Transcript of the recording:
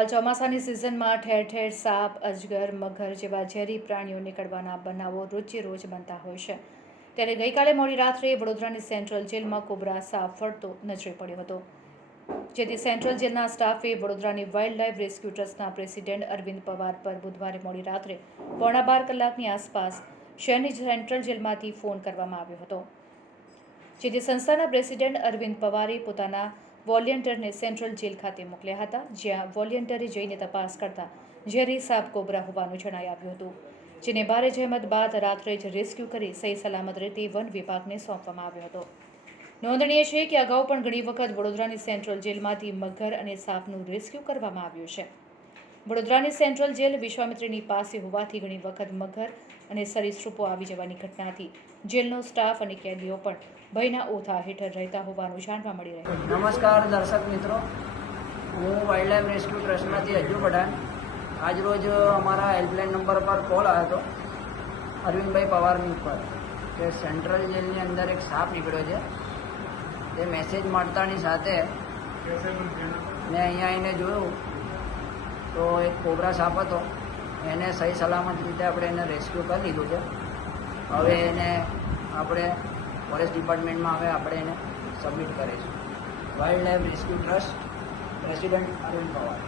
હાલ ચોમાસાની સિઝનમાં ઠેર ઠેર સાપ, અજગર, મગર જેવા ઝેરી પ્રાણીઓ નીકળવાના બનાવો રોજે રોજ બનતા હોય છે. ત્યારે ગઈકાલે મોડી રાત્રે વડોદરાની સેન્ટ્રલ જેલમાં કોબરા સાપ ફરતો નજરે પડ્યો હતો, જેથી સેન્ટ્રલ જેલના સ્ટાફે વડોદરાની વાઇલ્ડ લાઇફ રેસ્ક્યુ ટ્રસ્ટના પ્રેસિડેન્ટ અરવિંદ પવાર પર બુધવારે મોડી રાત્રે 12:15 કલાકની આસપાસ શહેરની સેન્ટ્રલ જેલમાંથી ફોન કરવામાં આવ્યો હતો, જેથી સંસ્થાના પ્રેસિડેન્ટ અરવિંદ પવારે પોતાના વોલિયન્ટરને સેન્ટ્રલ જેલ ખાતે મોકલ્યા હતા, જ્યાં વોલિયન્ટરે જઈને તપાસ કરતા ઝેરી સાપ કોબરા હોવાનું જણાઈ આવ્યું હતું, જેને ભારે જહેમત બાદ રાત્રે જ રેસ્ક્યુ કરી સહી સલામત રીતે વન વિભાગને સોંપવામાં આવ્યો હતો. નોંધનીય છે કે અગાઉ પણ ઘણી વખત વડોદરાની સેન્ટ્રલ જેલમાંથી મગર અને સાપનું રેસ્ક્યુ કરવામાં આવ્યું છે. વડોદરાની સેન્ટ્રલ જેલ વિશ્વામિત્રીની પાસે હોવાથી ઘણી વખત મગર અને સરીસૃપો આવી જવાની ઘટનાથી જેલનો સ્ટાફ અને કેદીઓ પણ ભયના ઓથા હેઠળ રહેતા હોવાનું જાણવા મળી રહ્યું છે. નમસ્કાર દર્શક મિત્રો, હું વાઇલ્ડ લાઇફ રેસ્ક્યુ ટ્રસ્ટમાંથી અજ્જુ પઠાણ. આજરોજ અમારા હેલ્પલાઇન નંબર પર કોલ આવ્યો હતો અરવિંદભાઈ પવારની ઉપર કે સેન્ટ્રલ જેલની અંદર એક સાપ નીકળ્યો છે. તે મેસેજ મળતાની સાથે મેં અહીંયા આવીને જોયું તો એક કોબરા સાપ હતો. એને સહી સલામત રીતે આપણે એને રેસ્ક્યુ કરી લીધું છે. હવે એને આપણે ફોરેસ્ટ ડિપાર્ટમેન્ટમાં હવે આપણે એને સબમિટ કરીશું. Wildlife rescue trust president Arvind Pawar.